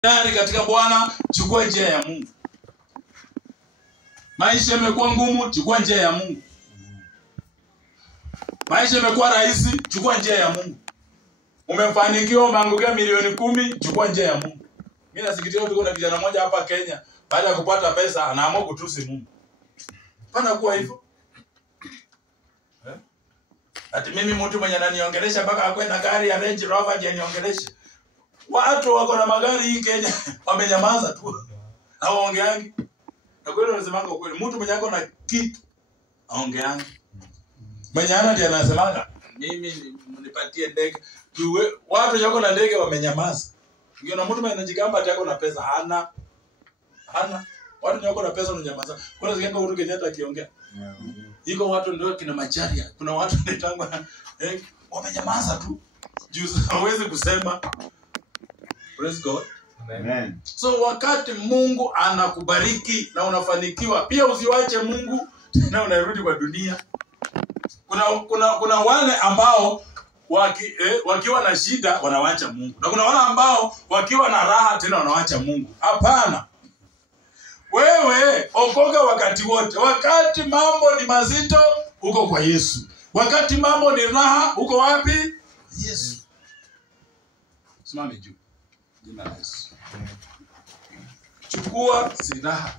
Tayari katika Bwana, chukua njia ya Mungu. Maisha yamekuwa ngumu, chukua njia ya Mungu. Maisha yamekuwa rahisi, chukua njia ya Mungu. Umefanikiwa, umeangukia milioni 10, chukua njia ya Mungu. Mimi nasikitika tuko na kijana mmoja hapa Kenya, baada ya kupata pesa anaamua kutusi Mungu. Pana kuwa hivyo? Ati mimi mtu mwenye ananiongelesha mpaka akwenda gari ya Range Rover je niongeleshe. Watu wako na magari hii Kenya wamenyamaza tu. Hawaongeangi. Na kweli wanasemanga ukweli, mtu mwenye ako na kitu aongeangi. Mwenye ana ndiye anasemanga mimi mnipatie ndege. Watu wako na ndege wamenyamaza. Ngiona mtu mwenye anajigamba ati ako na pesa hana. Watu wako na pesa wananyamaza. Kuna zingine Uhuru Kenyatta akiongea. Iko watu ndio kina Macharia. Kuna watu ndetangwa wamenyamaza tu. Juzi hawezi kusema. Praise God. Amen. So wakati Mungu anakubariki na unafanikiwa, pia usiwache Mungu na unarudi kwa dunia. Kuna wale ambao wakiwa na shida wanawacha Mungu. Na kuna wale ambao wakiwa na raha tena wanawacha Mungu. Hapana. Wewe okoka wakati wote. Wakati mambo ni mazito, uko kwa Yesu. Wakati mambo ni raha, uko wapi? Yesu. Simame juu. Jina la Yesu. Chukua silaha.